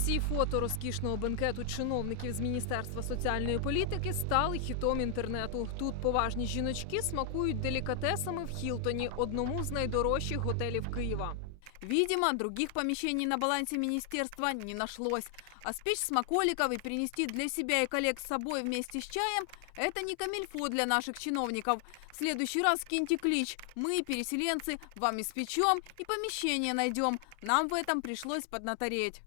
Ці фото розкішного бенкету чиновників з міністерства соціальної політики стали хітом інтернету. Тут поважні жіночки смакують делікатесами в Хілтоні, одному з найдорожчих готелів Києва. Видимо, других помещений на балансе министерства не нашлось. А спечь смаколиков и перенести для себя и коллег с собой вместе с чаем – это не камильфо для наших чиновников. В следующий раз киньте клич. Мы, переселенцы, вам испечем и помещение найдем. Нам в этом пришлось поднатореть.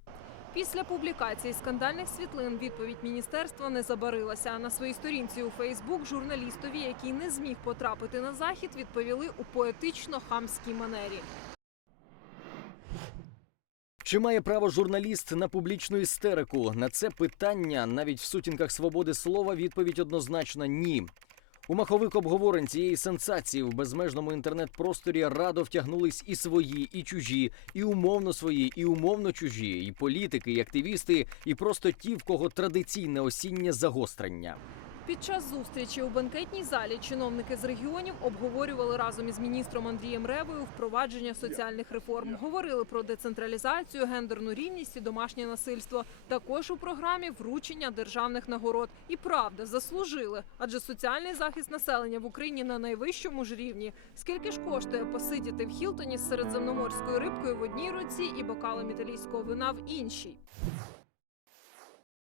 Після публікації скандальних світлин відповідь міністерства не забарилася. На своїй сторінці у Фейсбук журналістові, який не зміг потрапити на захід, відповіли у поетично-хамській манері. Чи має право журналіст на публічну істерику? На це питання навіть в сутінках свободи слова відповідь однозначно ні. У маховик обговорень цієї сенсації в безмежному інтернет-просторі радо втягнулись і свої, і чужі, і умовно свої, і умовно чужі, і політики, і активісти, і просто ті, в кого традиційне осіннє загострення. Під час зустрічі у банкетній залі чиновники з регіонів обговорювали разом із міністром Андрієм Ревою впровадження соціальних реформ. Говорили про децентралізацію, гендерну рівність і домашнє насильство. Також у програмі вручення державних нагород. І правда, заслужили, адже соціальний захист населення в Україні на найвищому ж рівні. Скільки ж коштує посидіти в Хілтоні з середземноморською рибкою в одній руці і бокалом італійського вина в іншій?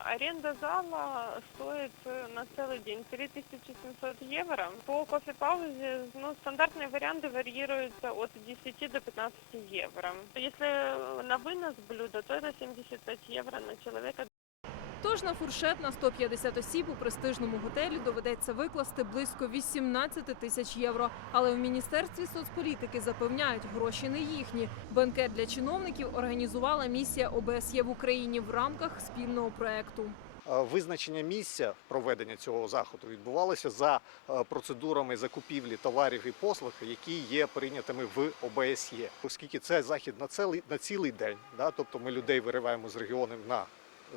Аренда зала стоит э, на целый день 3700 евро. По кофе-паузе ну, стандартные варианты варьируются от 10 до 15 евро. Если на вынос блюда, то это 75 евро на человека. Тож на фуршет на 150 осіб у престижному готелі доведеться викласти близько 18 тисяч євро. Але в міністерстві соцполітики запевняють, гроші не їхні. Бенкет для чиновників організувала місія ОБСЄ в Україні в рамках спільного проекту. Е, Визначення місця проведення цього заходу відбувалося за е, процедурами закупівлі товарів і послуг, які є прийнятими в ОБСЄ. Оскільки це захід на цілий, на цілий день, да, тобто ми людей вириваємо з регіонів на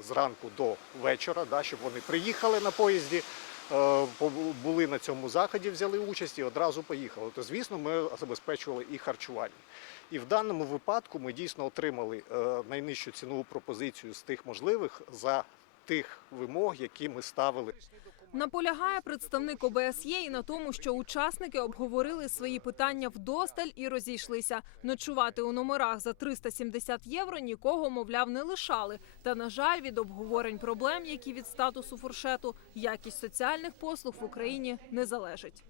зранку до вечора, да, щоб вони приїхали на поїзді, е, були на цьому заході, взяли участь і одразу поїхали. То звісно, ми забезпечували і харчування. І в даному випадку ми дійсно отримали е, найнижчу цінову пропозицію з тих можливих за тих вимог, які ми ставили. Наполягає представник ОБСЄ і на тому, що учасники обговорили свої питання вдосталь і розійшлися. Ночувати у номерах за 370 євро нікого, мовляв, не лишали. Та на жаль, від обговорень проблем, які від статусу фуршету, якість соціальних послуг в Україні не залежить.